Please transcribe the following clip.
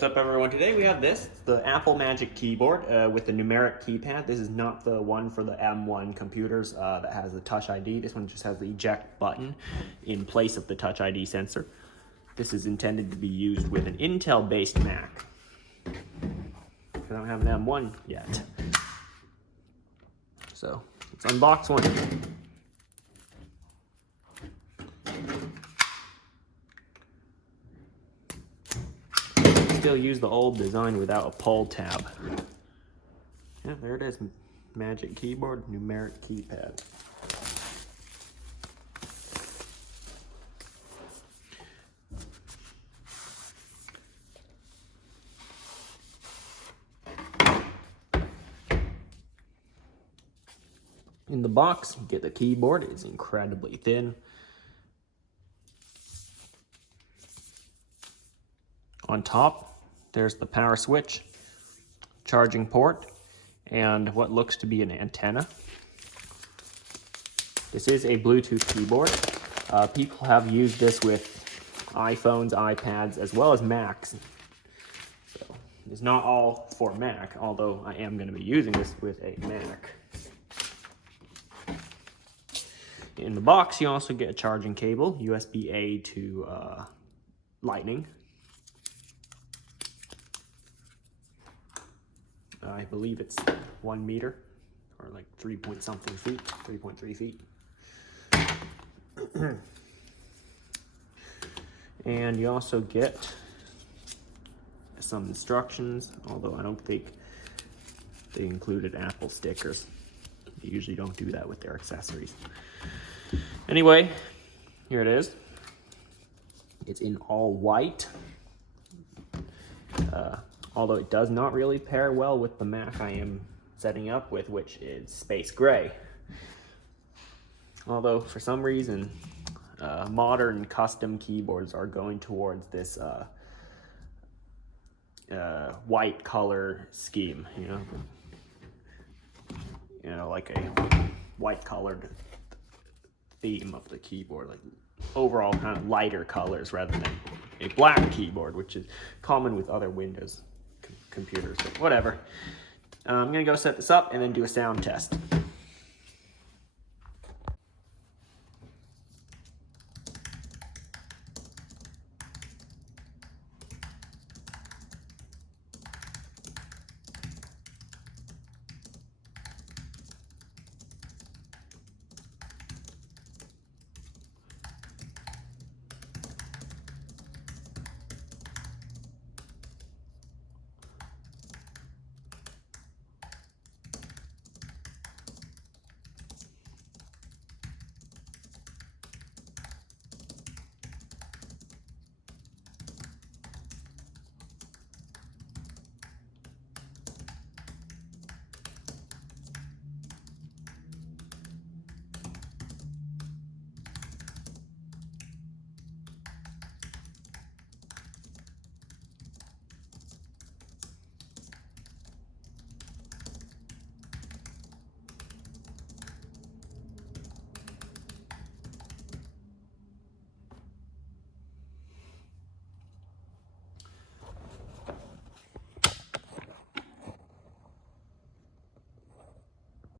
What's up, everyone? Today we have this, the Apple Magic keyboard with the numeric keypad. This is not the one for the M1 computers that has the Touch ID. This one just has the eject button in place of the Touch ID sensor. This is intended to be used with an Intel-based Mac. I don't have an M1 yet. So let's unbox one. Still use the old design without a pull tab. Yeah, there it is. Magic keyboard, numeric keypad. In the box, you get the keyboard. It's incredibly thin. On top, there's the power switch, charging port, and what looks to be an antenna. This is a Bluetooth keyboard. People have used this with iPhones, iPads, as well as Macs. So it's not all for Mac, although I am going to be using this with a Mac. In the box, you also get a charging cable, USB-A to Lightning. I believe it's 1 meter, or like 3-point-something feet, 3.3 feet. And you also get some instructions, although I don't think they included Apple stickers. They usually don't do that with their accessories. Anyway, here it is. It's in all white. Although it does not really pair well with the Mac I am setting up with, which is space gray. Although for some reason, modern custom keyboards are going towards this white color scheme, you know, like a white colored theme of the keyboard, like overall kind of lighter colors rather than a black keyboard, which is common with other Windows computers, but whatever. I'm gonna go set this up and then do a sound test.